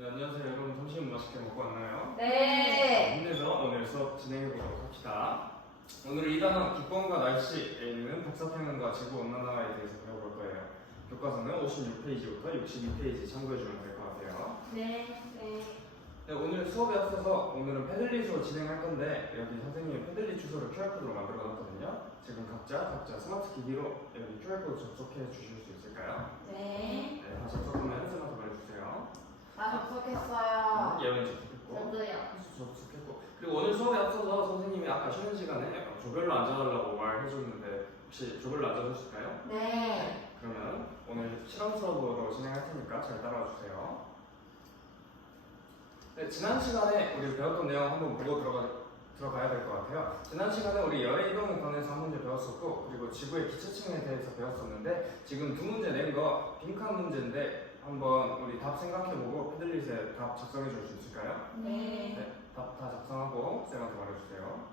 네, 안녕하세요. 여러분 점심 맛있게 먹고 왔나요? 네. 힘내서 오늘 수업 진행해보도록 합시다. 오늘 2단원 기권과 날씨에 있는 복사평면과 지구온난화에 대해서 배워볼 거예요. 교과서는 56페이지부터 62페이지 참고해주면 될 것 같아요. 네. 네, 오늘 수업에 앞서서 오늘은 패들리 수업 진행할 건데 여기 선생님이 패들리 주소를 QR코드로 만들어 놨거든요. 지금 각자 스마트 기기로 여기 QR코드 접속해 주실 수 있을까요? 네. 네, 다 접속하면 스마트 말해주세요. 다 접속했어요. 예원이 접속했고 저도요. 접속했고 그리고 오늘 수업에 앞서서 선생님이 아까 쉬는 시간에 약간 조별로 앉아달라고 말해줬는데 혹시 조별로 앉아주실까요? 네. 그러면 오늘 실험 수업으로 진행할 테니까 잘 따라와 주세요. 네, 지난 시간에 우리 배웠던 내용 한번 보고 들어가야 될 것 같아요. 지난 시간에 우리 열의 이동에 관해서 한 문제 배웠었고 그리고 지구의 기체층에 대해서 배웠었는데 지금 두 문제 낸 거 빈칸 문제인데 한번 우리 답 생각해보고 패들릿에 답 작성해 줄 수 있을까요? 네. 네, 답 다 작성하고 쌤한테 말해주세요.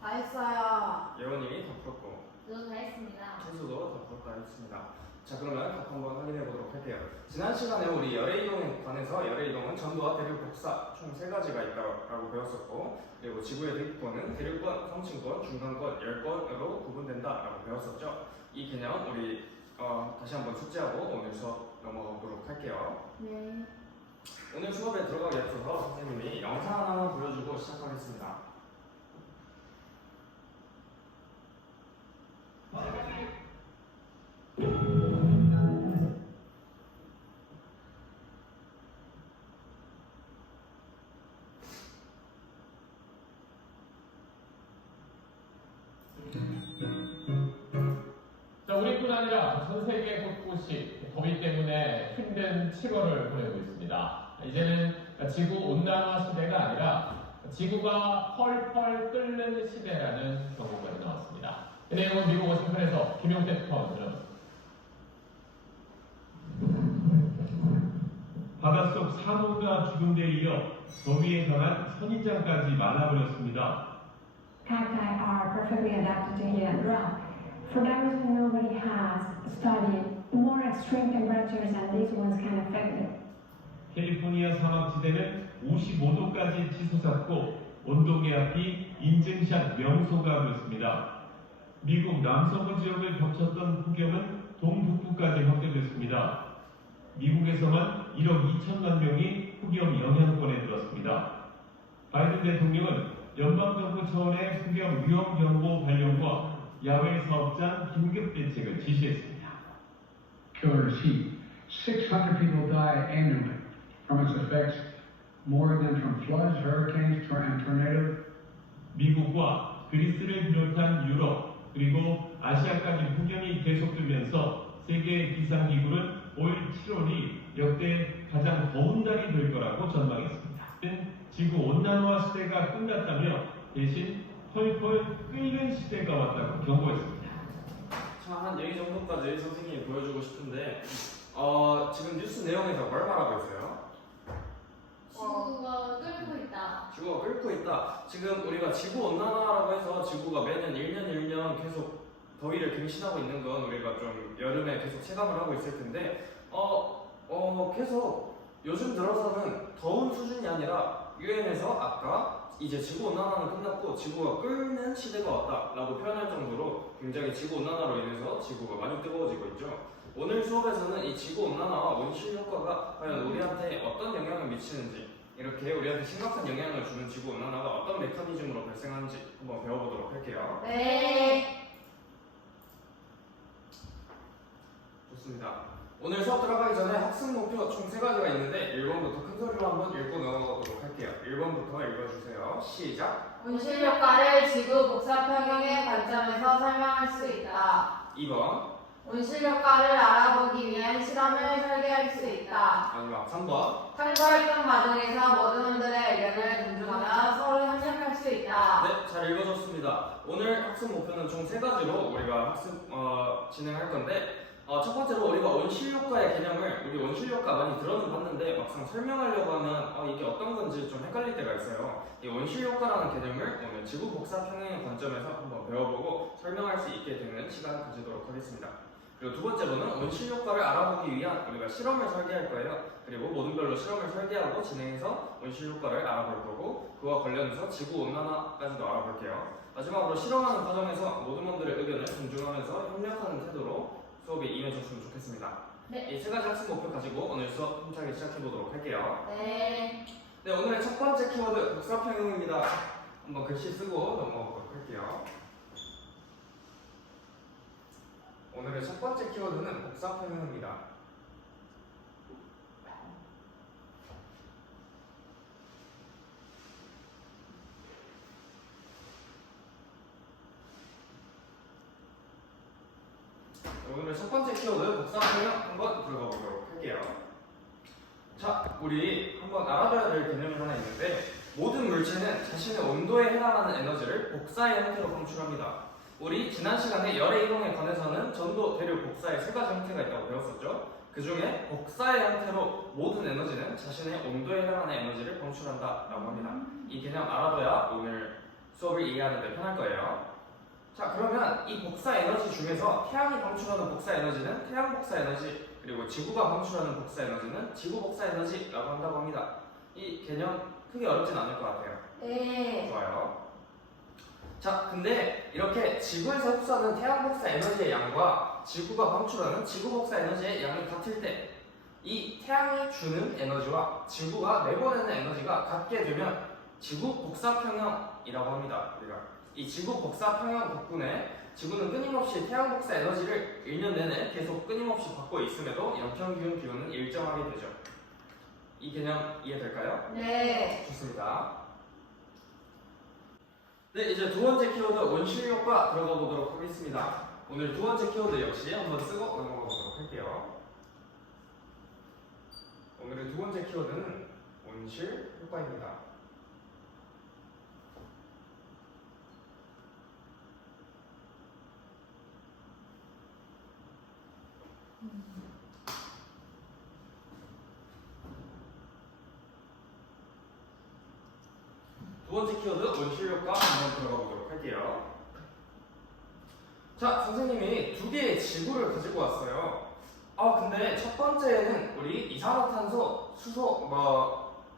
다 했어요. 예원님이 다 풀었고 저도 다 했습니다. 최수도 다 풀었다 했습니다. 자, 그러면 답 한번 확인해 보도록 할게요. 지난 시간에 우리 열의 이동에 관해서 열의 이동은 전도와 대륙 복사 총 3가지가 있다고 배웠었고 그리고 지구의 대기권은 대륙권, 성층권, 중간권, 열권으로 구분된다라고 배웠었죠. 이 개념 우리 다시 한번 숙지하고 오늘 수업 넘어가도록 할게요. 네. 오늘 수업에 들어가기 앞서서 선생님이 영상 하나 보여주고 시작하겠습니다. 자, 우리뿐 아니라 전 세계 곳곳이 더위 때문에 힘든 7월을 보내고 있습니다. 이제는 지구 온난화 시대가 아니라 지구가 펄펄 끓는 시대라는 경고까지 나왔습니다. 이 내용은 미국 워싱턴에서 김용태 특파원 전해드립니다. 바닷속 산호가 죽은 데 이어 더위에 강한 선인장까지 말아버렸습니다. Cacti are perfectly adapted to heat and drought. For that reason, nobody has studied more extreme temperatures, and these ones can affect it. 캘리포니아 사막지대는 55도까지 치솟았고 온도계압이 인증샷 명소가 되었습니다. 미국 남서부 지역을 덮쳤던 폭염은 동북부까지 확대됐습니다. 미국에서만 1억 2천만 명이 폭염 영향권에 들었습니다. 바이든 대통령은 연방정부 차원의 폭염 위험경보 발령과 야외 사업장 긴급 대책을 지시했습니다. Killer heat. 600 people die annually from its effects, more than from floods, hurricanes, and tornadoes. 미국과 그리스를 비롯한 유럽 그리고 아시아까지 폭염이 계속되면서 세계 기상기구는 올 7월이 역대 가장 더운 달이 될 거라고 전망했습니다. 지구 온난화 시대가 끝났다며 대신 펄펄 끓는 시대가 왔다고 경고했습니다. 자, 한 여기 정도까지 선생님이 보여주고 싶은데 지금 뉴스 내용에서 뭘 말하고 있어요? 지구가 끓고 있다. 지구가 끓고 있다. 지금 우리가 지구 온난화라고 해서 지구가 매년 1년 계속 더위를 갱신하고 있는 건 우리가 좀 여름에 계속 체감을 하고 있을 텐데 계속 요즘 들어서는 더운 수준이 아니라 유엔에서 아까 이제 지구 온난화는 끝났고 지구가 끓는 시대가 왔다라고 표현할 정도로 굉장히 지구 온난화로 인해서 지구가 많이 뜨거워지고 있죠. 오늘 수업에서는 이 지구 온난화와 온실 효과가 과연 우리한테 어떤 영향을 미치는지 이렇게 우리한테 심각한 영향을 주는 지구 온난화가 어떤 메커니즘으로 발생하는지 한번 배워보도록 할게요. 네. 좋습니다. 오늘 수업 들어가기 전에 학습 목표 총 3가지가 있는데 1번부터 큰 소리로 한번 읽고 넘어가도록 할게요. 1번부터 읽어주세요. 시작! 온실 효과를 지구 복사 평형의 관점에서 설명할 수 있다. 2번 온실 효과를 알아보기 위한 실험을 설계할 수 있다. 마지막 3번 탐구활동 과정에서 모든 분들의 의견을 존중하며 서로 협력할 수 있다. 네, 잘 읽어줬습니다. 오늘 학습 목표는 총 3가지로 우리가 학습 진행할 건데 첫 번째로 우리가 온실 효과의 개념을 우리 온실 효과 많이 들어는 봤는데 막상 설명하려고 하면 이게 어떤 건지 좀 헷갈릴 때가 있어요. 이 온실 효과라는 개념을 오늘 지구 복사 평행의 관점에서 한번 배워보고 설명할 수 있게 되는 시간 가지도록 하겠습니다. 그리고 두 번째로는 원실 효과를 알아보기 위한 우리가 실험을 설계할 거예요. 그리고 모든 별로 실험을 설계하고 진행해서 원실 효과를 알아볼 거고 그와 관련해서 지구 온난화까지도 알아볼게요. 마지막으로 실험하는 과정에서 모든 분들의 의견을 존중하면서 협력하는 태도로 수업에 임해줬으면 좋겠습니다. 네. 이 세 가지 학습 목표 가지고 오늘 수업 힘차게 시작해 보도록 할게요. 네. 네, 오늘의 첫 번째 키워드 복사평형입니다. 한번 글씨 쓰고 넘어가도록 할게요. 오늘의 첫 번째 키워드는 복사평형입니다. 오늘의 첫 번째 키워드 복사평형 한번 들어가 보도록 할게요. 자, 우리 한번 알아둬야 될 개념이 하나 있는데 모든 물체는 자신의 온도에 해당하는 에너지를 복사의 형태로 방출합니다. 우리 지난 시간에 열의 이동에 관해서는 전도, 대륙, 복사의 세 가지 형태가 있다고 배웠었죠. 그 중에 복사의 형태로 모든 에너지는 자신의 온도에 해당하는 에너지를 방출한다라고 합니다. 이 개념 알아둬야 오늘 수업을 이해하는 데 편할 거예요. 자, 그러면 이 복사 에너지 중에서 태양이 방출하는 복사 에너지는 태양 복사 에너지, 그리고 지구가 방출하는 복사 에너지는 지구 복사 에너지라고 한다고 합니다. 이 개념 크게 어렵진 않을 것 같아요. 네. 좋아요. 자, 근데 이렇게 지구에서 흡수하는 태양 복사 에너지의 양과 지구가 방출하는 지구 복사 에너지의 양이 같을 때 이 태양이 주는 에너지와 지구가 내보내는 에너지가 같게 되면 지구 복사 평형이라고 합니다. 우리가 이 지구 복사 평형 덕분에 지구는 끊임없이 태양 복사 에너지를 1년 내내 계속 끊임없이 받고 있음에도 연평균 기온은 일정하게 되죠. 이 개념 이해될까요? 네. 좋습니다. 네, 이제 두 번째 키워드 원실 효과 들어가 보도록 하겠습니다. 오늘 두 번째 키워드 역시 한번 쓰고 넘어가 보도록 할게요. 오늘의 두 번째 키워드는 원실 효과입니다. 두 번째 키워드 원실 효과 한번 들어가 보도록 할게요. 자, 선생님이 두 개의 지구를 가지고 왔어요. 근데 첫 번째에는 우리 이산화탄소, 수소,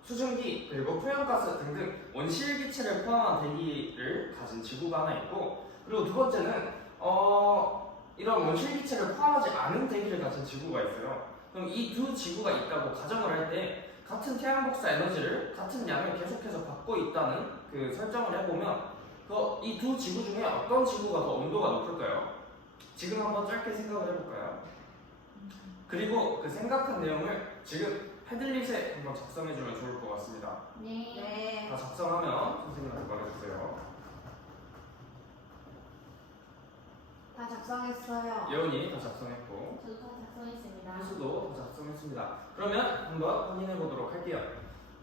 수증기, 그리고 토양가스 등등 원실기체를 포함한 대기를 가진 지구가 하나 있고, 그리고 두 번째는 이런 원실기체를 포함하지 않은 대기를 가진 지구가 있어요. 그럼 이 두 지구가 있다고 가정을 할 때 같은 태양 복사 에너지를 같은 양을 계속해서 받고 있다는 그 설정을 해보면 이 두 지구 중에 어떤 지구가 더 온도가 높을까요? 지금 한번 짧게 생각을 해볼까요? 그리고 그 생각한 내용을 지금 패들릿에 한번 작성해주면 좋을 것 같습니다. 네. 다 작성하면 선생님한테 말해주세요. 다 작성했어요. 예원이 다 작성했고 저도 다 작성했습니다. 혜수도 다 작성했습니다. 그러면 한번 확인해 보도록 할게요.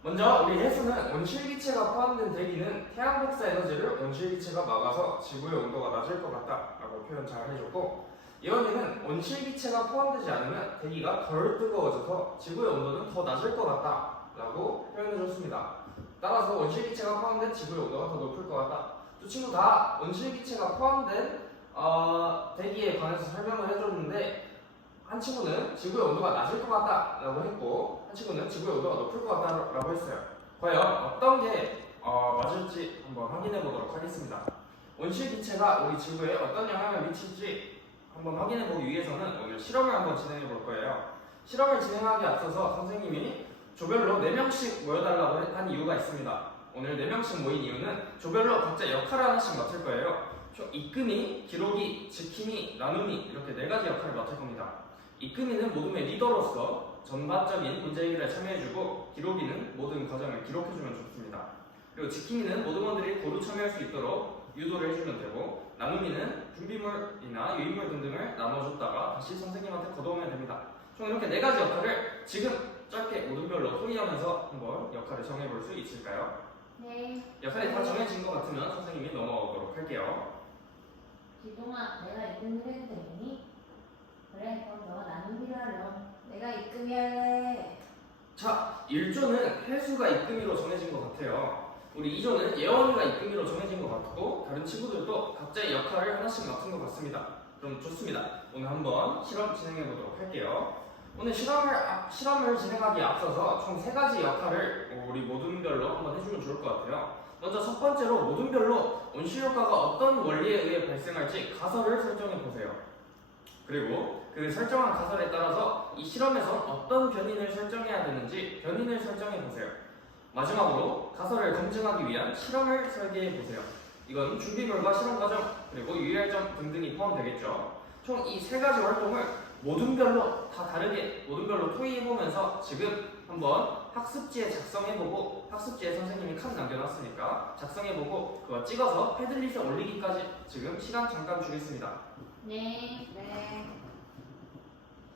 먼저 우리 혜수는 원실기체가 포함된 대기는 태양 복사 에너지를 원실기체가 막아서 지구의 온도가 낮을 것 같다라고 표현 잘 해줬고, 예원이는 원실기체가 포함되지 않으면 대기가 덜 뜨거워져서 지구의 온도는 더 낮을 것 같다라고 표현해줬습니다. 따라서 원실기체가 포함된 지구의 온도가 더 높을 것 같다. 두 친구 다 원실기체가 포함된 대기에 관해서 설명을 해줬는데 한 친구는 지구의 온도가 낮을 것 같다라고 했고 한 친구는 지구의 온도가 높을 것 같다라고 했어요. 과연 어떤 게 맞을지 한번 확인해 보도록 하겠습니다. 원실기체가 우리 지구에 어떤 영향을 미칠지 한번 확인해 보기 위해서는 오늘 실험을 한번 진행해 볼 거예요. 실험을 진행하기에 앞서서 선생님이 조별로 4명씩 모여달라고 한 이유가 있습니다. 오늘 4명씩 모인 이유는 조별로 각자 역할을 하나씩 맡을 거예요. 이끄미, 기록이, 지킴이, 나눔이 이렇게 4가지 역할을 맡을 겁니다. 이끄미는 모둠의 리더로서 전반적인 문제 해결에 참여해주고, 기록이는 모든 과정을 기록해주면 좋습니다. 그리고 지킴이는 모든 분들이 고루 참여할 수 있도록 유도를 해주면 되고, 나눔이는 준비물이나 유인물 등등을 나눠줬다가 다시 선생님한테 걷어오면 됩니다. 총 이렇게 4가지 역할을 지금 짧게 모든 별로 토의하면서 한번 역할을 정해볼 수 있을까요? 네. 역할이 다 정해진 것 같으면 선생님이 넘어가도록 할게요. 기동아, 내가 이끌기로 해도 되니? 그래, 그럼 너가 나누기로 하렴. 내가 이끌이 할래. 자, 1조는 혜수가 이끄미로 정해진 것 같아요. 우리 2조는 예원이가 이끄미로 정해진 것 같고, 다른 친구들도 각자의 역할을 하나씩 맡은 것 같습니다. 그럼 좋습니다. 오늘 한번 실험 진행해 보도록 할게요. 오늘 실험을 진행하기에 앞서서 총 3가지 역할을 우리 모둠별로 한번 해주면 좋을 것 같아요. 먼저 첫 번째로 모둠별로 온실효과가 어떤 원리에 의해 발생할지 가설을 설정해 보세요. 그리고 그 설정한 가설에 따라서 이 실험에서 어떤 변인을 설정해야 되는지 변인을 설정해 보세요. 마지막으로 가설을 검증하기 위한 실험을 설계해 보세요. 이건 준비물과 실험 과정 그리고 유의할 점 등등이 포함되겠죠. 총 이 3가지 활동을 모둠별로 다 다르게 모둠별로 토의해보면서 지금 한번 학습지에 작성해보고 학습지에 선생님이 칸 남겨놨으니까 작성해보고 그거 찍어서 패들릿에 올리기까지 지금 시간 잠깐 주겠습니다. 네. 네.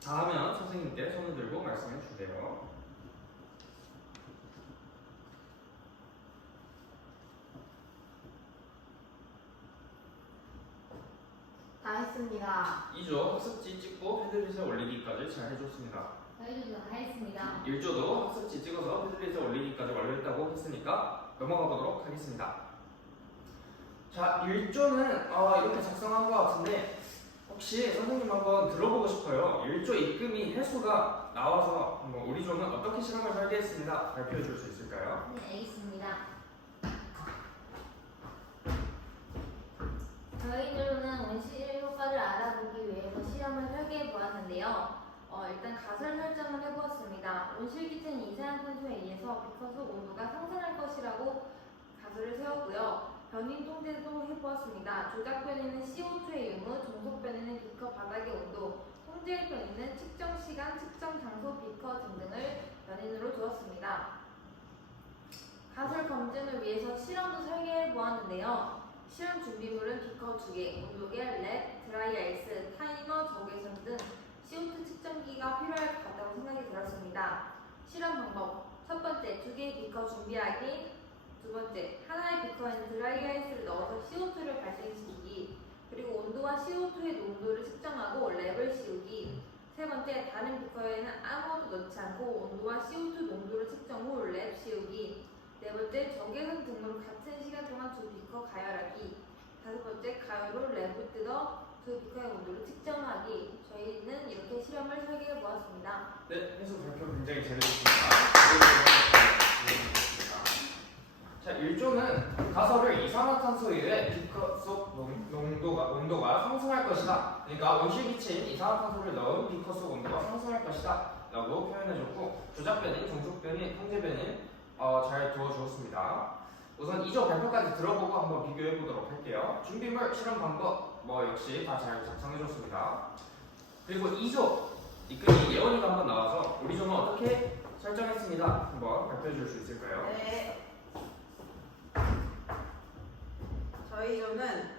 다 하면 선생님께 손을 들고 말씀해 주세요. 다 했습니다. 2조 학습지 찍고 패들릿에 올리기까지 잘 해줬습니다. 저희도 다 했습니다. 1조도 학습지 찍어서 패들릿에 올리기까지 완료했다고 했으니까 넘어가 보도록 하겠습니다. 자, 1조는 이렇게 작성한 것 같은데 혹시 선생님 한번 들어보고 싶어요. 1조 입금이 횟수가 나와서 한번 우리 조는 어떻게 실험을 설계했습니다. 발표해 줄 수 있을까요? 네, 알겠습니다. 저희들은 온실 효과를 알아보기 위해서 실험을 설계해 보았는데요. 일단 가설 설정을 해보았습니다. 온실기체인 이산화탄소에 의해서 비커속 온도가 상승할 것이라고 가설을 세웠고요. 변인 통제도 해보았습니다. 조작 변이는 CO2의 유무, 종속 변이는 비커 바닥의 온도, 통제 변이는 측정 시간, 측정 장소, 비커 등등을 변인으로 두었습니다. 가설 검증을 위해서 실험도 설계해 보았는데요. 실험 준비물은 비커 2개, 온도계, 랩, 드라이 아이스, 타이머, 적외선 등 CO2 측정기가 필요할 것 같다고 생각이 들었습니다. 실험 방법 첫 번째, 2개의 비커 준비하기. 두 번째, 하나의 비커에는 드라이 아이스를 넣어서 CO2를 발생시키기. 그리고 온도와 CO2의 농도를 측정하고 랩을 씌우기. 세 번째, 다른 비커에는 아무것도 넣지 않고 온도와 CO2 농도를 측정 후 랩 씌우기. 네 번째, 적외선 등으로 같은 시간 동안 2비커 가열하기. 다섯 번째, 가열로 랩을 뜯어 2비커의 온도를 측정하기. 저희는 이렇게 실험을 설계해 보았습니다. 네, 해수 발표 굉장히 잘해주셨습니다. 자, 1조는 가설을 이산화탄소에 의해 비커 속 온도가 상승할 것이다. 그러니까 온실기체인 이산화탄소를 넣은 비커 속 온도가 상승할 것이다 라고 표현해줬고 조작변인, 종속변인, 통제변인 잘 두어주었습니다. 우선 2조 발표까지 들어보고 한번 비교해보도록 할게요. 준비물, 실험 방법 역시 다 잘 작성해줬습니다. 그리고 2조 이끈이 예원이가 한번 나와서 우리 조는 어떻게 설정했습니다. 한번 발표해줄 수 있을까요? 네. 저희 조는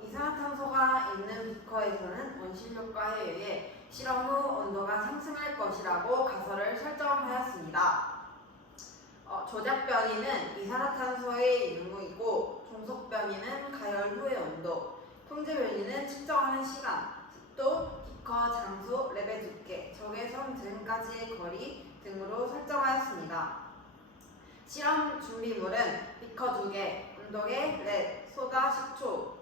이산화탄소가 있는 비커에서는 온실효과에 의해 실험 후 온도가 상승할 것이라고 가설을 설정하였습니다. 조작 변이는 이산화탄소의 유무이고 종속 변이는 가열 후의 온도, 통제 변이는 측정하는 시간, 습도, 비커 장소, 랩의 두께, 적외선 등까지의 거리 등으로 설정하였습니다. 실험 준비물은 비커 2개, 온도계, 랩, 소다, 식초,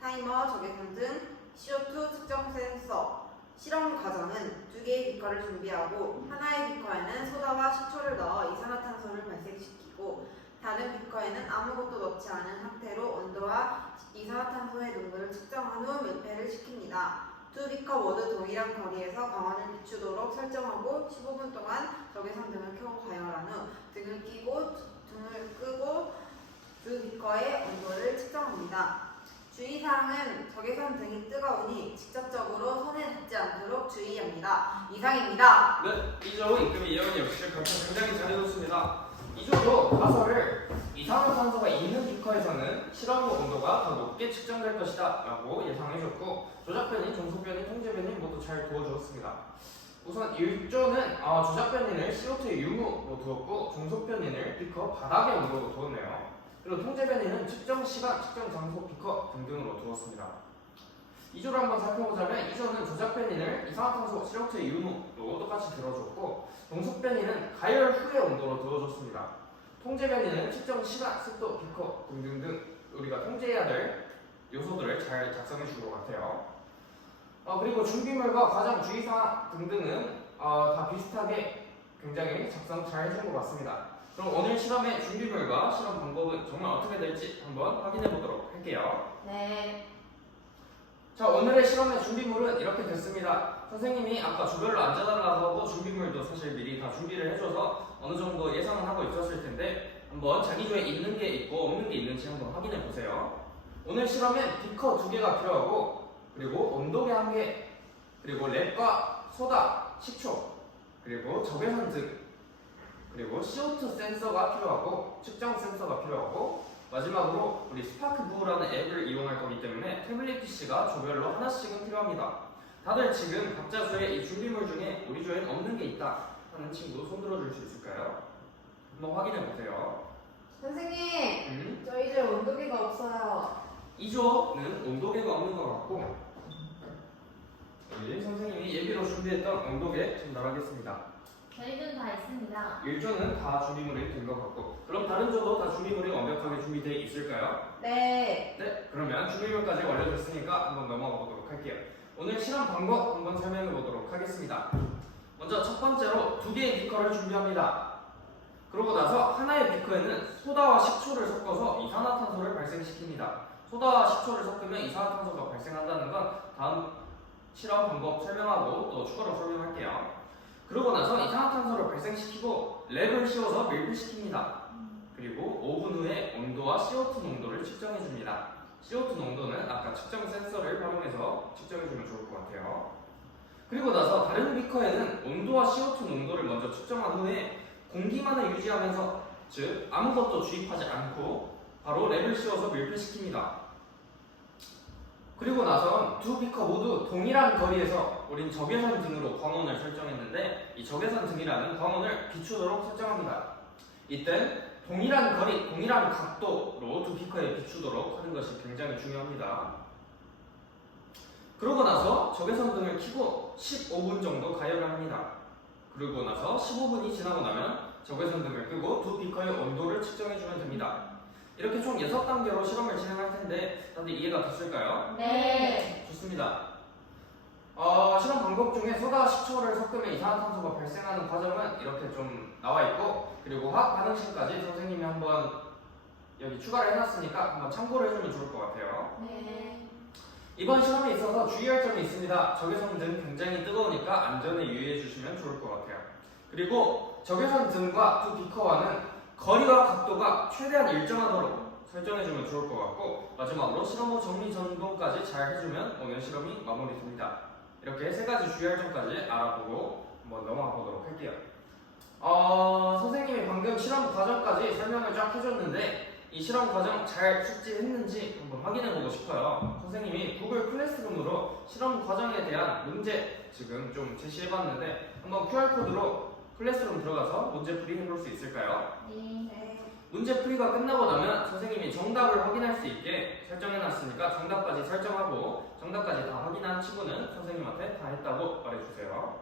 타이머, 적외선 등 CO2 측정 센서. 실험 과정은 2개의 비커를 준비하고 하나의 비커에는 소다와 식초를 넣어 이산화탄소를 발생시키고 다른 비커에는 아무것도 넣지 않은 상태로 온도와 이산화탄소의 농도를 측정한 후 밀폐를 시킵니다. 2비커 모두 동일한 거리에서 광원을 비추도록 설정하고 15분 동안 적외선 등을 켜고 가열한 후 등을 끼고 등을 끄고 2비커의 온도를 측정합니다. 주의사항은 적외선 등이 뜨거우니 직접적으로 손에 닿지 않도록 주의합니다. 이상입니다. 네, 2조 입금이 예원이 역시 발표 굉장히 잘해줬습니다. 2조도 가설을 이산화탄소가 있는 비커에서는 실험 후 온도가 더 높게 측정될 것이다 라고 예상해줬고 조작변인, 종속변인, 통제변인 모두 잘 두어주었습니다. 우선 1조는 조작변인을 CO2의 유무로 두었고 종속변인을 비커 바닥의 온도로 두었네요. 그리고 통제변이는 측정 시간, 측정 장소, 비커 등등으로 두었습니다. 2조를 한번 살펴보자면 2조는 조작변인을 이산화탄소, CO2의 유무로 똑같이 들어줬고 종속변이는 가열 후의 온도로 두어줬습니다. 통제변이는 측정 시간, 습도, 비커 등등등 우리가 통제해야 될 요소들을 잘 작성해 준 것 같아요. 그리고 준비물과 과정 주의사항 등등은 다 비슷하게 굉장히 작성 잘 해준 것 같습니다. 그럼 오늘 실험의 준비물과 실험 방법은 정말 어떻게 될지 한번 확인해 보도록 할게요. 네. 자, 오늘의 실험의 준비물은 이렇게 됐습니다. 선생님이 아까 조별로 앉아달라고 하고 준비물도 사실 미리 다 준비를 해줘서 어느 정도 예상은 하고 있었을 텐데 한번 자기 조에 있는 게 있고 없는 게 있는지 한번 확인해 보세요. 오늘 실험엔 비커 2개가 필요하고 그리고 온도계 1개 그리고 랩과 소다, 식초 그리고 적외선 등 그리고 CO2 센서가 필요하고 측정 센서가 필요하고 마지막으로 우리 스파크부라는 앱을 이용할 거기 때문에 태블릿 PC가 조별로 하나씩은 필요합니다. 다들 지금 각자 조에 이 준비물 중에 우리 조엔 없는 게 있다 하는 친구 손 들어줄 수 있을까요? 한번 확인해 보세요. 선생님, 저희 집 온도계가 없어요. 이 조는 온도계가 없는 것 같고 여기 선생님이 예비로 준비했던 온도계 전달하겠습니다. 저희는 다 있습니다. 1조는 다 준비물이 된 것 같고 그럼 다른 조도 다 준비물이 완벽하게 준비되어 있을까요? 네. 네, 그러면 준비물까지 완료됐으니까 한번 넘어가 보도록 할게요. 오늘 실험 방법 한번 설명해 보도록 하겠습니다. 먼저 첫 번째로 2개의 비커를 준비합니다. 그러고 나서 하나의 비커에는 소다와 식초를 섞어서 이산화탄소를 발생시킵니다. 소다와 식초를 섞으면 이산화탄소가 발생한다는 건 다음 실험 방법 설명하고 또 추가로 설명할게요. 그러고 나서 이산화탄소를 발생시키고 랩을 씌워서 밀폐시킵니다. 그리고 5분 후에 온도와 CO2 농도를 측정해줍니다. CO2 농도는 아까 측정 센서를 활용해서 측정해주면 좋을 것 같아요. 그리고 나서 다른 비커에는 온도와 CO2 농도를 먼저 측정한 후에 공기만을 유지하면서 즉 아무것도 주입하지 않고 바로 랩을 씌워서 밀폐시킵니다. 그리고 나선 두 비커 모두 동일한 거리에서 우린 적외선 등으로 광원을 설정했는데 이 적외선 등이라는 광원을 비추도록 설정합니다. 이땐 동일한 거리, 동일한 각도로 두 비커에 비추도록 하는 것이 굉장히 중요합니다. 그러고 나서 적외선 등을 켜고 15분 정도 가열을 합니다. 그러고 나서 15분이 지나고 나면 적외선 등을 끄고 두 비커의 온도를 측정해주면 됩니다. 이렇게 총 6단계로 실험을 진행할 텐데 다들 이해가 됐을까요? 네. 좋습니다. 실험 방법 중에 소다와 식초를 섞으면 이산화탄소가 발생하는 과정은 이렇게 좀 나와 있고 그리고 화학 반응식까지 선생님이 한번 여기 추가를 해놨으니까 한번 참고를 해주면 좋을 것 같아요. 네. 이번 실험에 있어서 주의할 점이 있습니다. 적외선 등 굉장히 뜨거우니까 안전에 유의해 주시면 좋을 것 같아요. 그리고 적외선 등과 두 비커와는 거리와 각도가 최대한 일정하도록 설정해주면 좋을 것 같고 마지막으로 실험 후 정리전동까지 잘 해주면 오늘 실험이 마무리됩니다. 이렇게 3가지 주의할 점까지 알아보고 한번 넘어가 보도록 할게요. 선생님이 방금 실험 과정까지 설명을 쫙 해줬는데 이 실험 과정 잘 숙지했는지 한번 확인해보고 싶어요. 선생님이 구글 클래스룸으로 실험 과정에 대한 문제 지금 좀 제시해봤는데 한번 QR코드로 클래스룸 들어가서 문제풀이 해볼 수 있을까요? 네. 문제풀이가 끝나고 나면 선생님이 정답을 확인할 수 있게 설정해놨으니까 정답까지 설정하고 정답까지 다 확인한 친구는 선생님한테 다 했다고 말해주세요.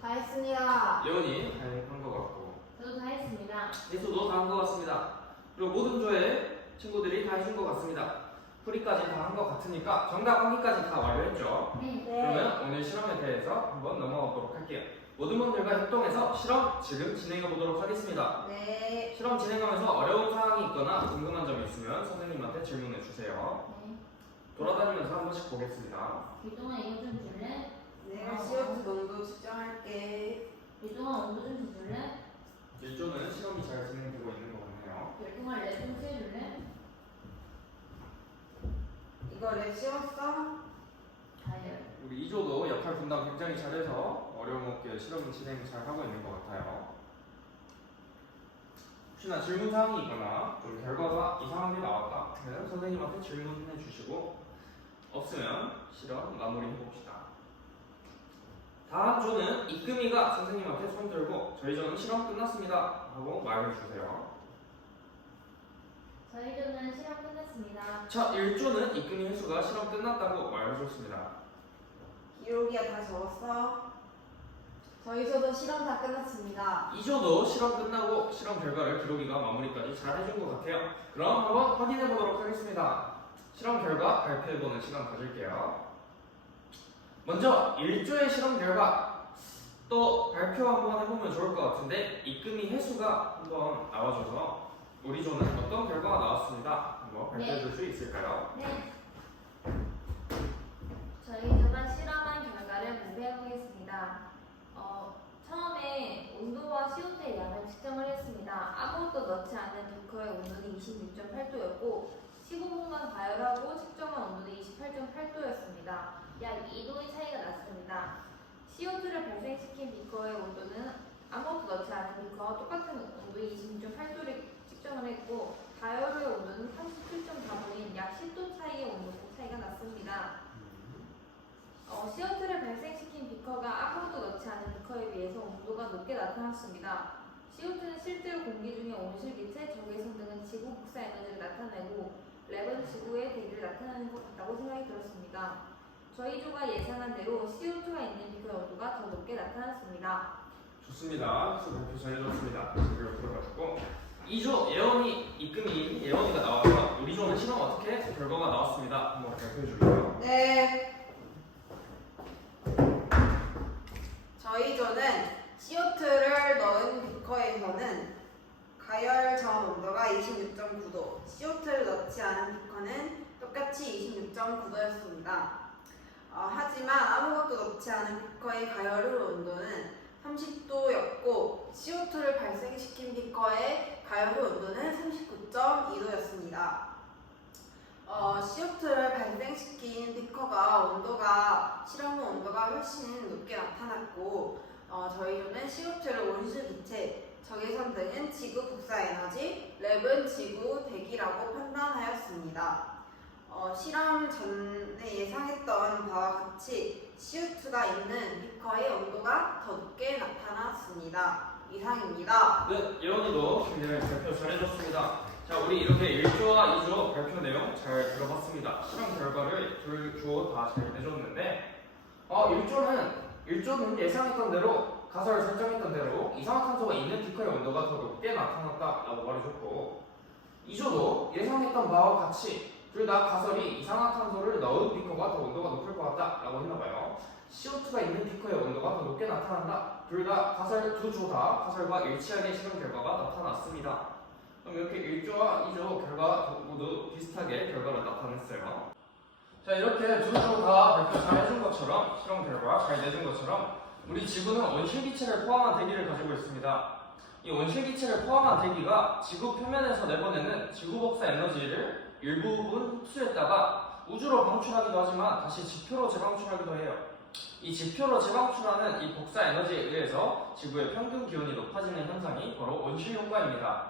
다 했습니다. 예원이 다 한 것 같고 저도 다 했습니다. 예수도 다 한 것 같습니다. 그리고 모든 조의 친구들이 다 해준 것 같습니다. 풀이까지 다 한 것 같으니까 정답 확인까지 다 완료했죠. 네. 그러면 오늘 실험에 대해서 한번 넘어가 보도록 할게요. 모든 분들과 협동해서 실험 지금 진행해 보도록 하겠습니다. 네. 실험 진행하면서 어려운 사항이 있거나 궁금한 점이 있으면 선생님한테 질문해 주세요. 네. 돌아다니면서 한 번씩 보겠습니다. 길동아 이거 좀 줄래? 내가 CO2 농도 측정할게. 길동아 온도 좀 줄래? 일조는 실험이 잘 진행되고 있는 것 같네요. 길동아 랩 좀 켜줄래? 이거 랩 씌웠어? 다이얼. 우리 2조도 역할 분담 굉장히 잘해서 어려움 없게 실험 진행 잘 하고 있는 것 같아요. 혹시나 질문 사항이 있거나 좀 결과가 이상하게 나왔다 하면 선생님한테 질문해 주시고 없으면 실험 마무리해 봅시다. 다음 조는 이금희가 선생님한테 손 들고 저희 조는 실험 끝났습니다 하고 말해 주세요. 저희들은 실험 끝났습니다. 자, 1조는 이금희 혜수가 실험 끝났다고 말해줬습니다. 기록이야 다 적었어? 저희서도 실험 다 끝났습니다. 2조도 실험 끝나고 실험 결과를 기록이가 마무리까지 잘 해준 것 같아요. 그럼 한번 확인해 보도록 하겠습니다. 실험 결과 발표해보는 시간 가질게요. 먼저 1조의 실험 결과 또 발표 한번 해보면 좋을 것 같은데 이금희 해수가 한번 나와줘서 우리 조는 어떤 결과가 나왔습니다. 한번 발표해줄 수 있을까요? 네. 저희 저만 실험한 결과를 공개해보겠습니다. 처음에 온도와 CO2의 양을 측정을 했습니다. 아무것도 넣지 않은 비커의 온도는 26.8도였고 15분간 가열하고 측정한 온도는 28.8도였습니다. 약 2도의 차이가 났습니다. CO2를 발생시킨 비커의 온도는 아무것도 넣지 않은 비커와 똑같은 온도 26.8도를 측정을 했고 가열 후의 온도는 37.4도인 약 10도 차이의 온도 차이가 났습니다. CO2를 발생시킨 비커가 아무것도 넣지 않은 비커에 비해서 온도가 높게 나타났습니다. CO2는 실제로 공기 중에 온실기체, 적외선 등은 지구 복사 에너지를 나타내고 랩은 지구의 대기를 나타내는 것 같다고 생각이 들었습니다. 저희 조가 예상한 대로 CO2가 있는 비커의 온도가 더 높게 나타났습니다. 좋습니다. 그 발표 잘해줬습니다. 그리고 들어가지고 2조 예원이 이금희 예원이가 나와서 우리 조는 실험 어떻게 결과가 나왔습니다. 한번 발표해줄게요. 네. 저희 조는 CO2를 넣은 비커에서는 가열 전 온도가 26.9도, CO2를 넣지 않은 비커는 똑같이 26.9도였습니다. 하지만 아무것도 넣지 않은 비커의 가열 후 온도는 30도였고 CO2를 발생시킨 비커의 가열 후 온도는 39.2도였습니다. CO2를 발생시킨 비커가 온도가 실험 후 온도가 훨씬 높게 나타났고 저희는 CO2를 온실기체, 적외선 등은 지구 복사 에너지, 랩은 지구 대기라고 판단하였습니다. 실험 전에 예상했던 바와 같이 CO2가 있는 비커의 온도가 더 높게 나타났습니다. 이상입니다. 네, 예원이도 굉장히 발표 잘해줬습니다. 자, 우리 이렇게 1조와 2조 발표 내용 잘 들어봤습니다. 실험 결과를 둘 조 다 잘 내줬는데 1조는 예상했던 대로 가설 설정했던 대로 이산화탄소가 있는 비커의 온도가 더 높게 나타났다라고 말해줬고 2조도 예상했던 바와 같이 둘 다 가설이 이산화탄소를 넣은 비커가 더 온도가 높을 것 같다라고 했나봐요. CO2가 있는 비커의 온도가 더 높게 나타난다. 둘 다 가설 두 조 다 가설과 일치하게 실험 결과가 나타났습니다. 그럼 이렇게 1조와 2조 결과 모두 비슷하게 결과를 나타냈어요. 자, 이렇게 두 조 다 발표 잘 해준 것처럼 실험 결과 잘 내준 것처럼 우리 지구는 온실기체를 포함한 대기를 가지고 있습니다. 이 온실기체를 포함한 대기가 지구 표면에서 내보내는 지구 복사 에너지를 일부분 흡수했다가 우주로 방출하기도 하지만 다시 지표로 재방출하기도 해요. 이 지표로 재방출하는 이 복사 에너지에 의해서 지구의 평균 기온이 높아지는 현상이 바로 온실 효과입니다.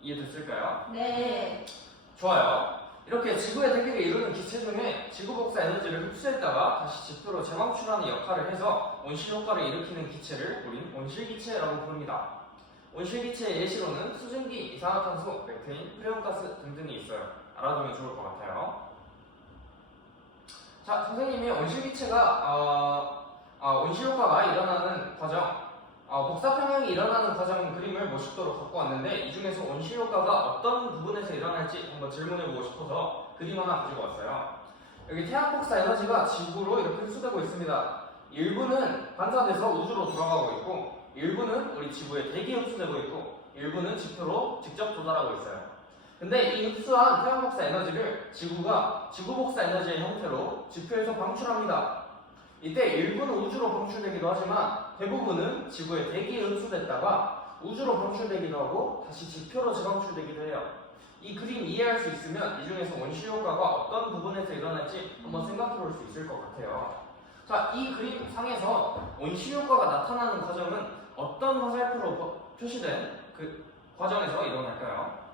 이해됐을까요? 네. 좋아요. 이렇게 지구의 대기를 이루는 기체 중에 지구 복사 에너지를 흡수했다가 다시 지표로 재방출하는 역할을 해서 온실 효과를 일으키는 기체를 우린 온실기체라고 부릅니다. 온실기체의 예시로는 수증기, 이산화탄소, 메테인, 프레온가스 등등이 있어요. 알아두면 좋을 것 같아요. 자, 선생님이 온실기체가 온실 효과가 일어나는 과정, 복사평형이 일어나는 과정 그림을 멋있도록 갖고 왔는데 이 중에서 온실 효과가 어떤 부분에서 일어날지 한번 질문해보고 싶어서 그림 하나 가지고 왔어요. 여기 태양 복사 에너지가 지구로 이렇게 흡수되고 있습니다. 일부는 반사돼서 우주로 돌아가고 있고 일부는 우리 지구에 대기에 흡수되고 있고 일부는 지표로 직접 조달하고 있어요. 근데 이 흡수한 태양 복사 에너지를 지구가 지구 복사 에너지의 형태로 지표에서 방출합니다. 이때 일부는 우주로 방출되기도 하지만 대부분은 지구의 대기에 흡수됐다가 우주로 방출되기도 하고 다시 지표로 재방출되기도 해요. 이 그림 이해할 수 있으면 이 중에서 온실 효과가 어떤 부분에서 일어날지 한번 생각해 볼 수 있을 것 같아요. 자, 이 그림 상에서 온실 효과가 나타나는 과정은 어떤 화살표로 표시된 그 과정에서 일어날까요?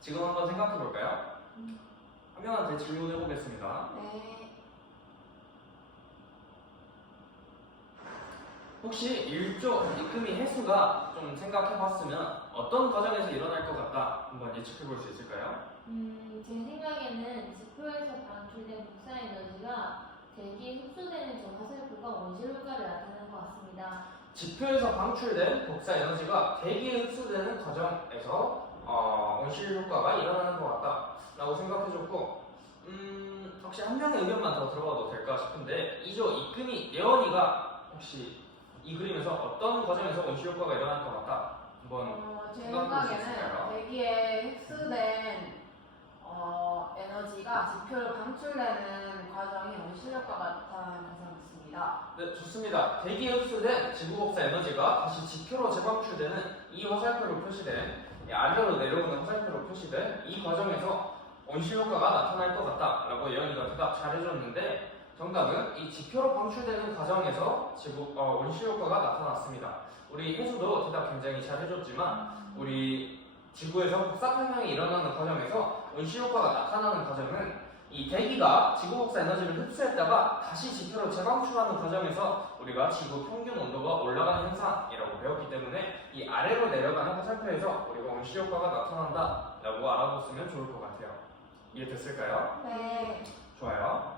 지금 한번 생각해 볼까요? 한 명한테 질문해 보겠습니다. 네. 혹시 1조 이금희 해수가 좀 생각해 봤으면 어떤 과정에서 일어날 것 같다 한번 예측해 볼 수 있을까요? 제 생각에는 지표에서 방출된 복사 에너지가 대기에 흡수되는 저 화살표가 온실 효과를 나타내는 것 같습니다. 지표에서 방출된 복사 에너지가 대기에 흡수되는 과정에서 온실 효과가 일어나는 것 같다라고 생각해줬고 혹시 한 명의 의견만 더 들어봐도 될까 싶은데 이금희 예원이가 혹시 이 그림에서 어떤 과정에서 온실 효과가 일어날 것 같다? 한번 제 생각해 볼수 생각에는 있을까요? 대기에 흡수된 에너지가 지표로 방출되는 과정이 온실효과가 나타나는 과정이었습니다. 네, 좋습니다. 대기에 흡수된 지구복사 에너지가 다시 지표로 재방출되는 이 화살표로 표시된 아래로 내려오는 화살표로 표시된 이 과정에서 온실효과가 나타날 것 같다라고 예언이가 대답 잘해줬는데 정답은 이 지표로 방출되는 과정에서 온실효과가 나타났습니다. 우리 혜수도 대답 굉장히 잘해줬지만 우리 지구에서 복사평형이 일어나는 과정에서 온실효과가 나타나는 과정은 이 대기가 지구복사 에너지를 흡수했다가 다시 지표로 재방출하는 과정에서 우리가 지구 평균 온도가 올라가는 현상이라고 배웠기 때문에 이 아래로 내려가는 화살표에서 우리가 온실효과가 나타난다라고 알아뒀으면 좋을 것 같아요. 이해됐을까요? 네. 좋아요.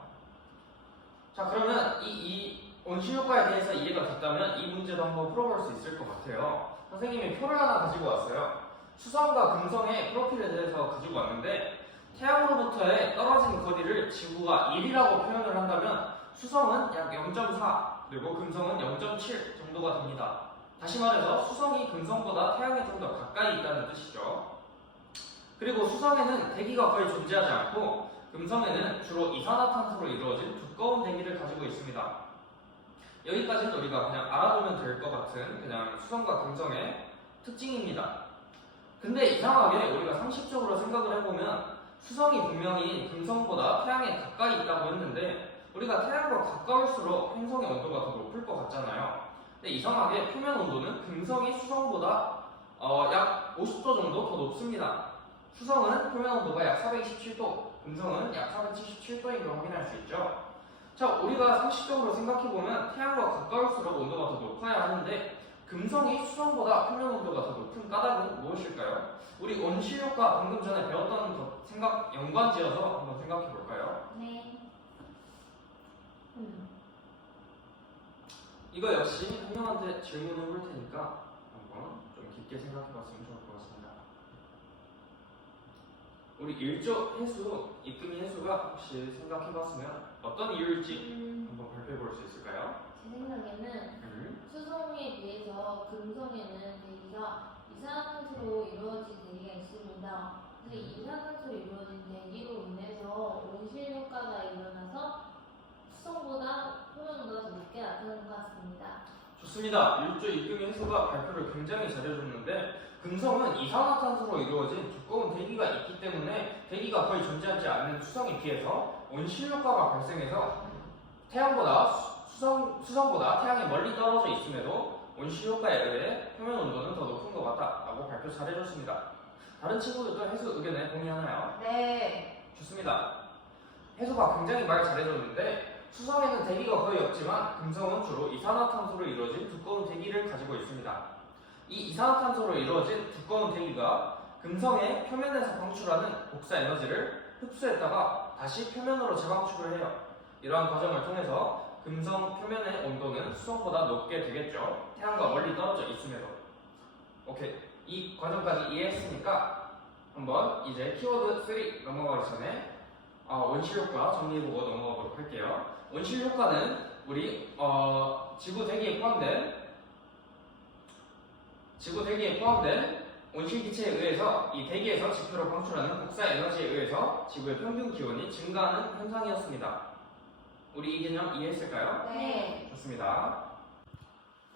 자, 그러면 이 온실효과에 대해서 이해가 됐다면 이 문제도 한번 풀어볼 수 있을 것 같아요. 선생님이 표를 하나 가지고 왔어요. 수성과 금성의 프로필에 대해서 가지고 왔는데 태양으로부터의 떨어진 거리를 지구가 1이라고 표현을 한다면 수성은 약 0.4 그리고 금성은 0.7 정도가 됩니다. 다시 말해서 수성이 금성보다 태양에 좀 더 가까이 있다는 뜻이죠. 그리고 수성에는 대기가 거의 존재하지 않고 금성에는 주로 이산화탄소로 이루어진 두꺼운 대기를 가지고 있습니다. 여기까지는 우리가 그냥 알아보면 될 것 같은 그냥 수성과 금성의 특징입니다. 근데 이상하게 우리가 상식적으로 생각을 해보면 수성이 분명히 금성보다 태양에 가까이 있다고 했는데 우리가 태양과 가까울수록 행성의 온도가 더 높을 것 같잖아요. 근데 이상하게 표면 온도는 금성이 수성보다 약 50도 정도 더 높습니다. 수성은 표면 온도가 약 427도, 금성은 약 477도인 걸 확인할 수 있죠. 자, 우리가 상식적으로 생각해보면 태양과 가까울수록 온도가 더 높아야 하는데 금성이 수성보다 표면 온도가 더 높은 까닭은 무엇일까요? 우리 온실효과 방금 전에 배웠던 것 연관지어서 한번 생각해볼까요? 네. 이거 역시 한 명한테 질문해볼 테니까 한번 좀 깊게 생각해봤으면 좋을 것 같습니다. 우리 1조 해수, 이금희 해수가 혹시 생각해봤으면 어떤 이유일지 한번 발표해볼 수 있을까요? 제 생각에는 수성에 비해서 금성에는 대기가 이산화탄소로 이루어진 대기가 있습니다. 그래서 이 이산화탄소로 이루어진 대기로 인해서 온실효과가 일어나서 수성보다 표면 온도가 더 높게 나타나는 것 같습니다. 좋습니다. 1조 이금희 해수가 발표를 굉장히 잘해줬는데 금성은 이산화탄소로 이루어진 두꺼운 대기가 있기 때문에 대기가 거의 존재하지 않는 수성에 비해서 온실효과가 발생해서 태양보다 수성보다 태양이 멀리 떨어져 있음에도 온실효과에 의해 표면 온도는 더 높은 것 같다라고 발표 잘해줬습니다. 다른 친구들도 해수 의견에 동의하나요? 네. 좋습니다. 해수가 굉장히 말 잘해줬는데 수성에는 대기가 거의 없지만 금성은 주로 이산화탄소로 이루어진 두꺼운 대기를 가지고 있습니다. 이 이산화탄소로 이루어진 두꺼운 대기가 금성의 표면에서 방출하는 복사 에너지를 흡수했다가 다시 표면으로 재방출을 해요. 이러한 과정을 통해서 금성 표면의 온도는 수성보다 높게 되겠죠. 태양과 멀리 떨어져 있음에도. 오케이. 이 과정까지 이해했으니까 한번 이제 키워드 3 넘어가기 전에 온실효과 정리해보고 넘어가도록 할게요. 온실효과는 우리 지구 대기에 포함된 온실기체에 의해서 이 대기에서 지표로 방출하는 복사 에너지에 의해서 지구의 평균 기온이 증가하는 현상이었습니다. 우리 이 개념 이해했을까요? 네. 좋습니다.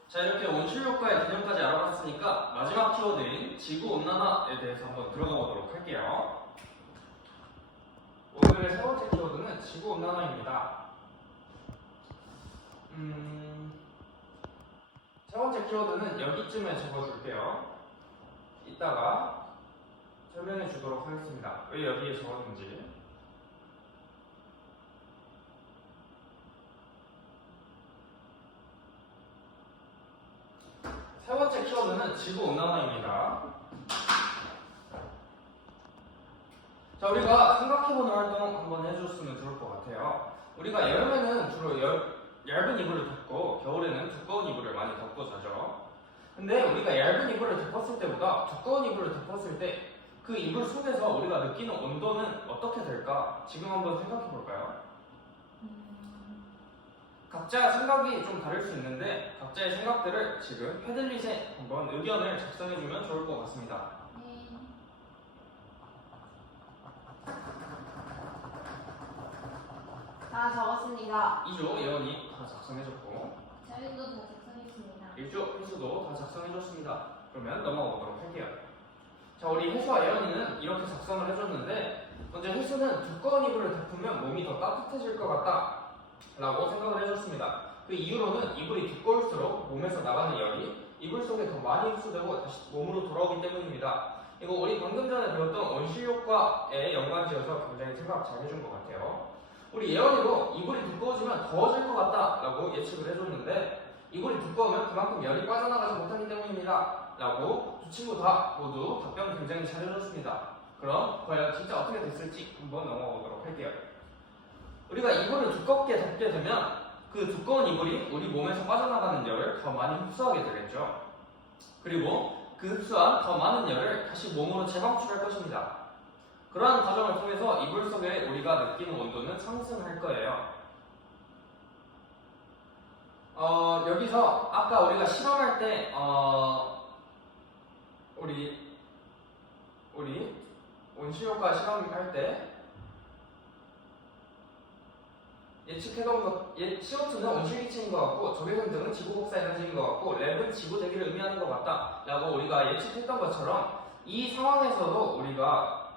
자, 이렇게 온실효과의 개념까지 알아봤으니까 마지막 키워드인 지구온난화에 대해서 한번 들어가 보도록 할게요. 오늘의 세 번째 키워드는 지구온난화입니다. 세 번째 키워드는 여기쯤에 적어줄게요. 이따가 설명해 주도록 하겠습니다. 왜 여기에 적었는지. 세 번째 키워드는 지구온난화입니다. 자, 우리가 생각해보는 활동 한번 해줬으면 좋을 것 같아요. 우리가 여름에는 주로 얇은 이불을 덮고 겨울에는 두꺼운 이불을 많이 덮고 자죠. 근데 우리가 얇은 이불을 덮었을 때보다 두꺼운 이불을 덮었을 때 그 이불 속에서 우리가 느끼는 온도는 어떻게 될까? 지금 한번 생각해 볼까요? 각자 생각이 좀 다를 수 있는데 각자의 생각들을 지금 패들릿에 한번 의견을 작성해주면 좋을 것 같습니다. 네. 다 적었습니다. 2조 예원이 다 작성해줬고 저희도 다 작성했습니다. 1조 혜수도 다 작성해줬습니다. 그러면 넘어가 보도록 할게요. 자, 우리 혜수와 예원이는 이렇게 작성을 해줬는데 먼저 혜수는 두꺼운 이불을 덮으면 몸이 더 따뜻해질 것 같다 라고 생각을 해줬습니다. 그 이유로는 이불이 두꺼울수록 몸에서 나가는 열이 이불 속에 더 많이 흡수되고 다시 몸으로 돌아오기 때문입니다. 이거 우리 방금 전에 배웠던 온실효과에 연관지어서 굉장히 생각 잘 해준 것 같아요. 우리 예원이도 이불이 두꺼워지면 더워질 것 같다 라고 예측을 해줬는데 이불이 두꺼우면 그만큼 열이 빠져나가지 못하기 때문입니다 라고 두 친구 다 모두 답변 굉장히 잘 해줬습니다. 그럼 과연 진짜 어떻게 됐을지 한번 넘어가 보도록 할게요. 우리가 이불을 두껍게 덮게 되면 그 두꺼운 이불이 우리 몸에서 빠져나가는 열을 더 많이 흡수하게 되겠죠. 그리고 그 흡수한 더 많은 열을 다시 몸으로 재방출할 것입니다. 그러한 과정을 통해서 이불 속에 우리가 느끼는 온도는 상승할 거예요. 여기서 아까 우리가 실험할 때 우리 온실효과 실험할 때 예측해둔 것, CO2는 온실기체인 것 같고 적외선 등은 지구복사 에너지인 것 같고 랩은 지구 대기를 의미하는 것 같다 라고 우리가 예측했던 것처럼 이 상황에서도 우리가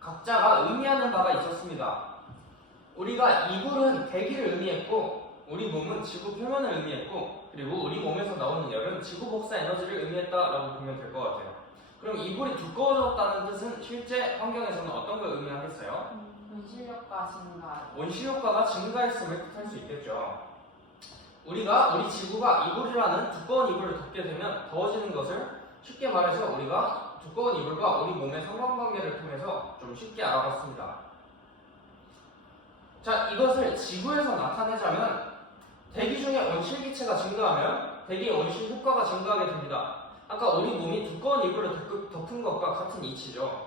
각자가 의미하는 바가 있었습니다. 우리가 이불은 대기를 의미했고 우리 몸은 지구 표면을 의미했고 그리고 우리 몸에서 나오는 열은 지구 복사 에너지를 의미했다라고 보면 될 것 같아요. 그럼 이불이 두꺼워졌다는 뜻은 실제 환경에서는 어떤 걸 의미하겠어요? 온실효과 증가. 온실효과가 증가했음을 뜻할 수 있겠죠. 우리 지구가 이불이라는 두꺼운 이불을 덮게 되면 더워지는 것을 쉽게 말해서 우리가 두꺼운 이불과 우리 몸의 상관관계를 통해서 좀 쉽게 알아봤습니다. 자, 이것을 지구에서 나타내자면 대기 중에 온실기체가 증가하면 대기의 온실 효과가 증가하게 됩니다. 아까 우리 몸이 두꺼운 이불을 덮은 것과 같은 이치죠.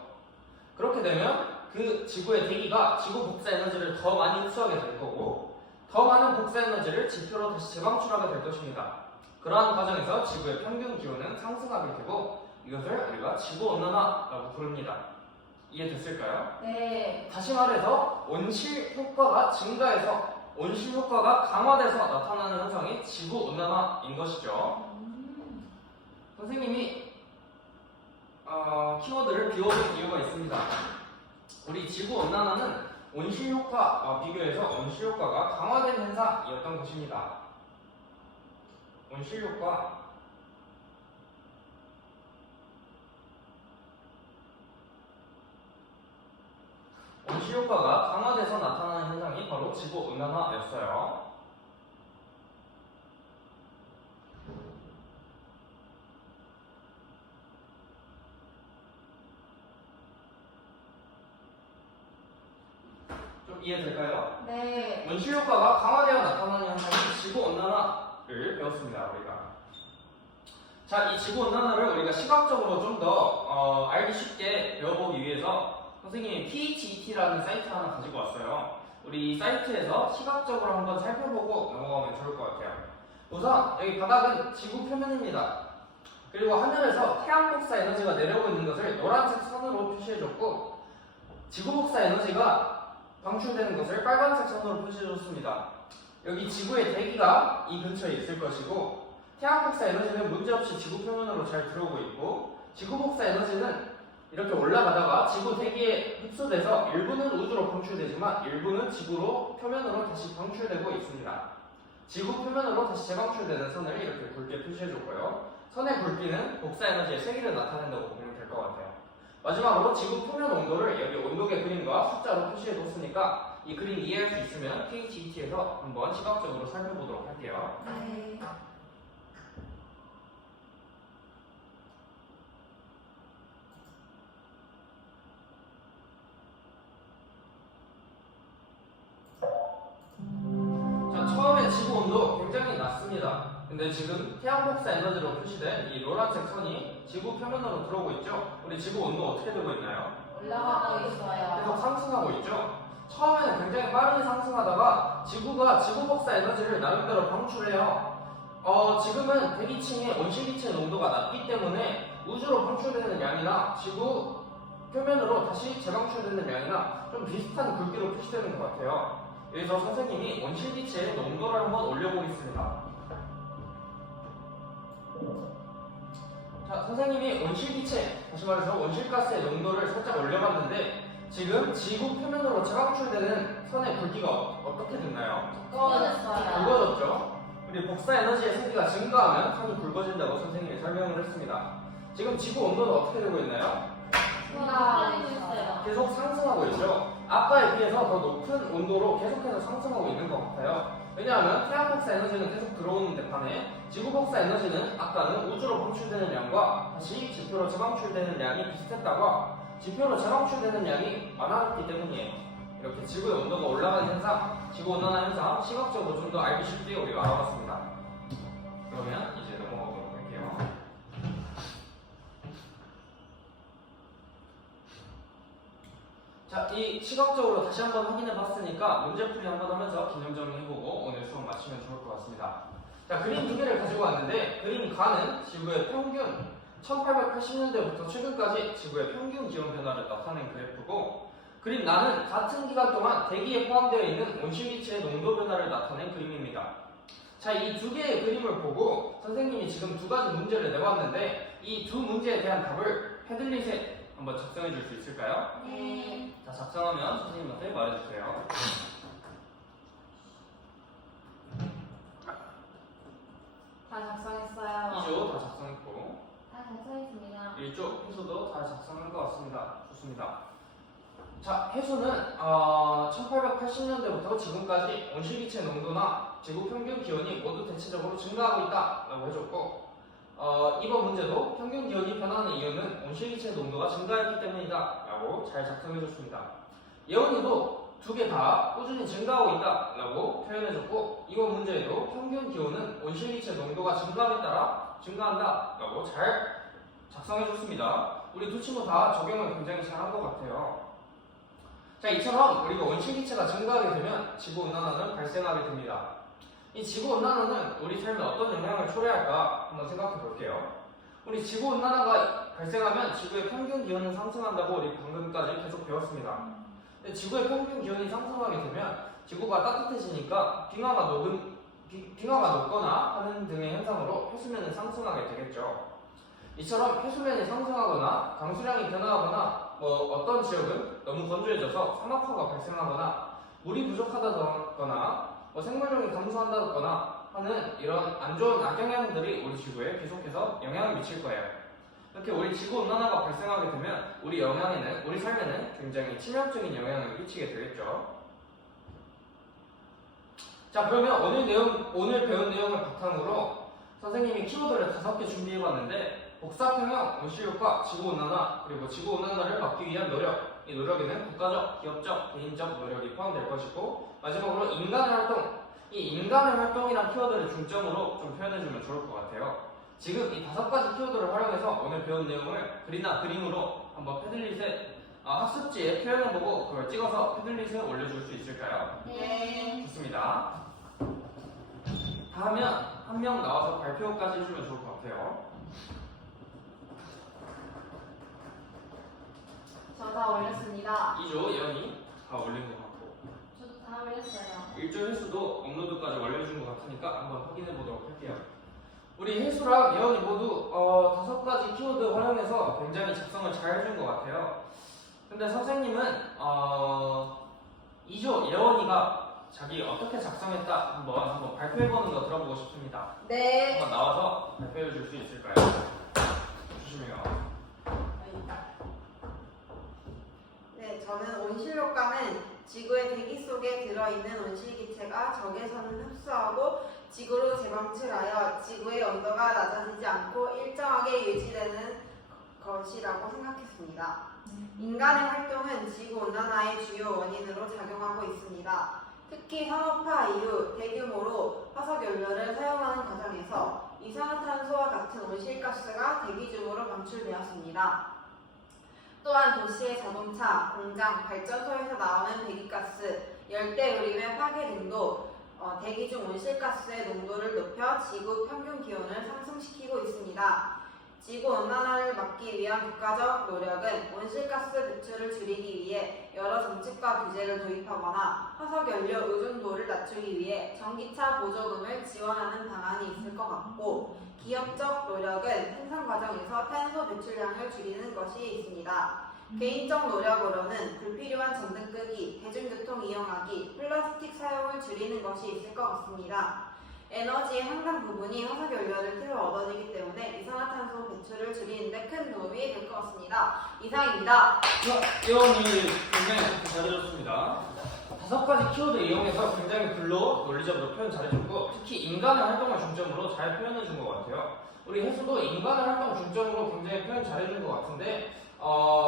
그렇게 되면 그 지구의 대기가 지구 복사 에너지를 더 많이 흡수하게 될 거고 더 많은 복사 에너지를 지표로 다시 재방출하게 될 것입니다. 그러한 과정에서 지구의 평균 기온은 상승하게 되고 이것을 우리가 지구온난화라고 부릅니다. 이해됐을까요? 네. 다시 말해서 온실 효과가 증가해서 온실 효과가 강화돼서 나타나는 현상이 지구온난화인 것이죠. 선생님이 키워드를 비워둔 이유가 있습니다. 우리 지구온난화는 온실효과와 비교해서 온실효과가 강화된 현상이었던 것입니다. 온실효과가 강화돼서 나타나는 현상이 바로 지구온난화였어요. 좀 이해될까요? 네. 온실효과가 강화되어 나타나는 현상이 지구온난화를 배웠습니다. 우리가. 자, 이 지구온난화를 우리가 시각적으로 좀 더 알기 쉽게 배워보기 위해서 선생님이 PHET라는 사이트 하나 가지고 왔어요. 우리 이 사이트에서 시각적으로 한번 살펴보고 넘어가면 좋을 것 같아요. 우선 여기 바닥은 지구 표면입니다. 그리고 하늘에서 태양 복사 에너지가 내려오고 있는 것을 노란색 선으로 표시해줬고 지구 복사 에너지가 방출되는 것을 빨간색 선으로 표시해줬습니다. 여기 지구의 대기가 이 근처에 있을 것이고 태양 복사 에너지는 문제없이 지구 표면으로 잘 들어오고 있고 지구 복사 에너지는 이렇게 올라가다가 지구 대기에 흡수돼서 일부는 우주로 방출되지만 일부는 지구로 표면으로 다시 방출되고 있습니다. 지구 표면으로 다시 재방출되는 선을 이렇게 굵게 표시해줬고요. 선의 굵기는 복사 에너지의 세기를 나타낸다고 보면 될 것 같아요. 마지막으로 지구 표면 온도를 여기 온도계 그림과 숫자로 표시해뒀으니까 이 그림 이해할 수 있으면 PHET에서 한번 시각적으로 살펴보도록 할게요. 네. 자, 처음에 지구 온도 굉장히 낮습니다. 근데 지금 태양 복사 에너지로 표시된 이 노란색 선이 지구 표면으로 들어오고 있죠. 우리 지구 온도 어떻게 되고 있나요? 올라가고 있어요. 계속 상승하고 있죠. 처음에는 굉장히 빠르게 상승하다가 지구가 지구 복사 에너지를 나름대로 방출해요. 지금은 대기층의 온실기체 농도가 낮기 때문에 우주로 방출되는 양이나 지구 표면으로 다시 재방출되는 양이나 좀 비슷한 굵기로 표시되는 것 같아요. 여기서 선생님이 온실기체의 농도를 한번 올려보겠습니다. 자, 선생님이 온실기체, 다시 말해서 온실가스의 농도를 살짝 올려봤는데 지금 지구 표면으로 재방출되는 선의 굵기가 어떻게 됐나요? 두꺼워졌어요. 굵어졌죠? 우리 복사 에너지의 세기가 증가하면 선이 굵어진다고 선생님이 설명을 했습니다. 지금 지구 온도는 어떻게 되고 있나요? 올라가고 있어요. 계속 상승하고 있죠. 아까에 비해서 더 높은 온도로 계속해서 상승하고 있는 것 같아요. 왜냐하면 태양 복사 에너지는 계속 들어오는 데 반해 지구 복사 에너지는 아까는 우주로 방출되는 양과 다시 지표로 재방출되는 양이 비슷했다가 지표로 재방출되는 양이 많아졌기 때문이에요. 이렇게 지구의 온도가 올라가는 현상, 지구 온난화 현상, 시각적으로 좀 더 알기 쉽게 우리가 알아봤습니다. 그러면 이제 넘어가도록 할게요. 자, 이 시각적으로 다시 한번 확인해 봤으니까 문제풀이 한번 하면서 기념 정리해보고 오늘 수업 마치면 좋을 것 같습니다. 자, 그림 두 개를 가지고 왔는데 그림 가는 지구의 평균 1880년대부터 최근까지 지구의 평균 기온 변화를 나타낸 그래프고 그림 나는 같은 기간 동안 대기에 포함되어 있는 온실기체의 농도 변화를 나타낸 그림입니다. 자, 이 두 개의 그림을 보고 선생님이 지금 두 가지 문제를 내봤는데 이 두 문제에 대한 답을 패들릿에 한번 작성해 줄 수 있을까요? 네. 자, 작성하면 선생님한테 말해주세요. 다 작성했어요. 2조 다 작성했고 다 작성했습니다. 1조 해수도 다 작성한 것 같습니다. 좋습니다. 자, 해수는 1880년대부터 지금까지 온실기체 농도나 지구 평균 기온이 모두 대체적으로 증가하고 있다라고 해줬고 이번 문제도 평균 기온이 변하는 이유는 온실기체 농도가 증가했기 때문이다라고 잘 작성해줬습니다. 예원이도 두 개 다 꾸준히 증가하고 있다라고 표현해줬고 이번 문제에도 평균 기온은 온실기체 농도가 증가함에 따라 증가한다라고 잘 작성해줬습니다. 우리 두 친구 다 적용을 굉장히 잘한 것 같아요. 자, 이처럼 우리가 온실기체가 증가하게 되면 지구온난화는 발생하게 됩니다. 이 지구온난화는 우리 삶에 어떤 영향을 초래할까 한번 생각해 볼게요. 우리 지구온난화가 발생하면 지구의 평균 기온은 상승한다고 우리 방금까지 계속 배웠습니다. 근데 지구의 평균 기온이 상승하게 되면 지구가 따뜻해지니까 빙하가 녹거나 하는 등의 현상으로 해수면은 상승하게 되겠죠. 이처럼 해수면이 상승하거나 강수량이 변화하거나 어떤 지역은 너무 건조해져서 사막화가 발생하거나 물이 부족하다거나 생물종이 감소한다거나 하는 이런 안 좋은 악영향들이 우리 지구에 계속해서 영향을 미칠 거예요. 이렇게 우리 지구 온난화가 발생하게 되면 우리 삶에는 굉장히 치명적인 영향을 끼치게 되겠죠. 자, 그러면 오늘 배운 내용을 바탕으로 선생님이 키워드를 5개 준비해봤는데 복사평형, 온실효과, 지구온난화, 그리고 지구온난화를 막기 위한 노력. 이 노력에는 국가적, 기업적, 개인적 노력이 포함될 것이고 마지막으로 인간의 활동. 이 인간의 활동이란 키워드를 중점으로 좀 표현해주면 좋을 것 같아요. 지금 이 5가지 키워드를 활용해서 오늘 배운 내용을 글이나 그림으로 한번 패들릿에 학습지에 표현해보고 그걸 찍어서 패들릿에 올려줄 수 있을까요? 네. 좋습니다. 다 하면 한 명 나와서 발표까지 해주면 좋을 것 같아요. 저 다 올렸습니다. 2조 예언이 다 올린 것 같고 저도 다 올렸어요. 1조 해수도 업로드까지 올려준 것 같으니까 한번 확인해 보도록 할게요. 우리 해수랑 예언이 모두 5가지 키워드 활용해서 굉장히 작성을 잘 해준 것 같아요. 근데 선생님은 2조 예언이가 자기 어떻게 작성했다 한번 발표해보는 거 들어보고 싶습니다. 네. 한번 나와서 발표해 줄 수 있을까요? 조심해요. 네, 저는 온실효과는 지구의 대기 속에 들어있는 온실기체가 적외선을 흡수하고 지구로 재방출하여 지구의 온도가 낮아지지 않고 일정하게 유지되는 것이라고 생각했습니다. 인간의 활동은 지구온난화의 주요 원인으로 작용하고 있습니다. 특히 산업화 이후 대규모로 화석연료를 사용하는 과정에서 이산화탄소와 같은 같은 온실가스가 대기 중으로 방출되었습니다. 또한 도시의 자동차, 공장, 발전소에서 나오는 배기가스, 열대우림의 파괴 등도 대기 중 온실가스의 농도를 높여 지구 평균 기온을 상승시키고 있습니다. 지구온난화를 막기 위한 국가적 노력은 온실가스 배출을 줄이기 위해 여러 정책과 규제를 도입하거나 화석연료 의존도를 낮추기 위해 전기차 보조금을 지원하는 방안이 있을 것 같고, 기업적 노력은 생산 과정에서 탄소 배출량을 줄이는 것이 있습니다. 개인적 노력으로는 불필요한 전등 끄기, 대중교통 이용하기, 플라스틱 사용을 줄이는 것이 있을 것 같습니다. 에너지의 상당 부분이 화석연료를 틀어 얻어지기 때문에 이산화탄소 배출을 줄이는 데 큰 도움이 될 것 같습니다. 이상입니다. 이원이 굉장히 잘해줬습니다. 5가지 키워드 이용해서 굉장히 글로 논리적으로 표현 잘해줬고, 특히 인간의 활동을 중점으로 잘 표현해준 것 같아요. 우리 혜수도 인간의 활동 중점으로 굉장히 표현 잘해준 것 같은데,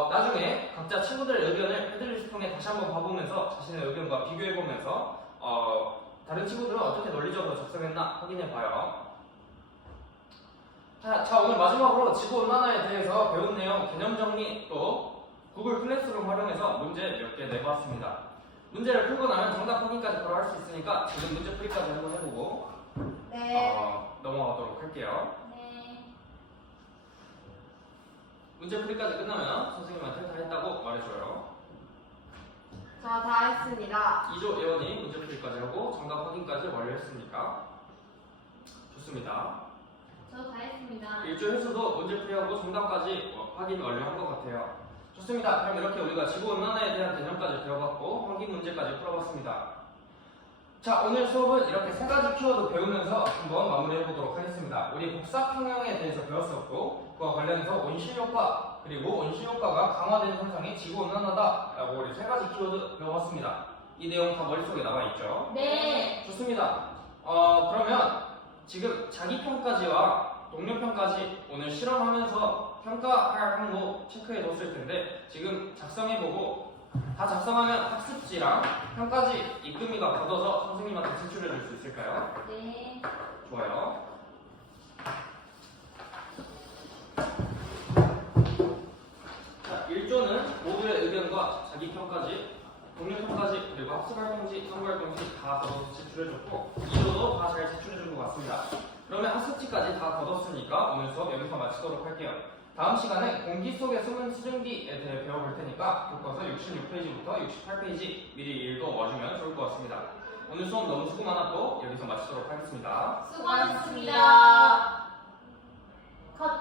나중에 각자 친구들의 의견을 패들리스트 통해 다시 한번 봐보면서 자신의 의견과 비교해보면서 다른 친구들은 어떻게 논리적으로 작성했나 확인해봐요. 자, 오늘 마지막으로 지구온난화에 대해서 배운 내용 개념 정리, 또 구글 클래스룸 활용해서 문제 몇 개 내봤습니다. 문제를 풀고 나면 정답 확인까지 바로 할 수 있으니까 지금 문제 풀이까지 한번 해보고 넘어가도록 할게요. 네. 문제 풀이까지 끝나면 선생님한테 다 했다고 말해줘요. 저 다 했습니다. 2조 예원이 문제 풀이까지 하고 정답 확인까지 완료했습니까? 좋습니다. 저 다 했습니다. 1조 혜수도 문제 풀이하고 정답까지 확인 완료한 것 같아요. 좋습니다. 그럼 이렇게 우리가 지구온난화에 대한 개념까지 배워봤고 환경 문제까지 풀어봤습니다. 자, 오늘 수업은 이렇게 3가지 키워드 배우면서 한번 마무리해보도록 하겠습니다. 우리 복사평형에 대해서 배웠었고, 그와 관련해서 온실효과, 그리고 온실효과가 강화되는 현상이 지구온난화다 라고 우리 3가지 키워드 배워봤습니다. 이 내용 다 머릿속에 남아있죠? 네. 좋습니다. 그러면 지금 자기평가지와 동료평가지 오늘 실험하면서 평가할 항목 체크해뒀을 텐데, 지금 작성해보고 다 작성하면 학습지랑 평가지 입금이가 걷어서 선생님한테 제출해줄 수 있을까요? 네. 좋아요. 자, 1조는 모두의 의견과 자기평가지, 동료평가지, 그리고 학습활동지, 연구활동지 다 걷어서 제출해줬고, 2조도 다 잘 제출해준 것 같습니다. 그러면 학습지까지 다 걷었으니까 오늘 수업 여기서 마치도록 할게요. 다음 시간에 공기 속의 숨은 수증기에 대해 배워볼 테니까 교과서 66페이지부터 68페이지 미리 읽어와주면 좋을 것 같습니다. 오늘 수업 너무 수고 많았고 여기서 마치도록 하겠습니다. 수고하셨습니다. 컷.